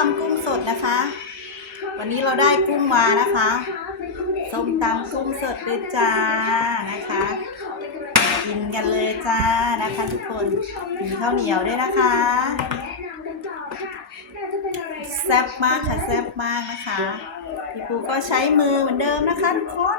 ตำกุ้งสดนะคะ วันนี้เราได้กุ้งมานะคะส้มตำกุ้งสดเลยจ้านะคะกินกันเลยจ้านะคะทุกคนมีข้าวเหนียวด้วยนะคะแซ่บมากค่ะแซ่บมากนะคะ พี่ปูก็ใช้มือเหมือนเดิมนะคะทุกคน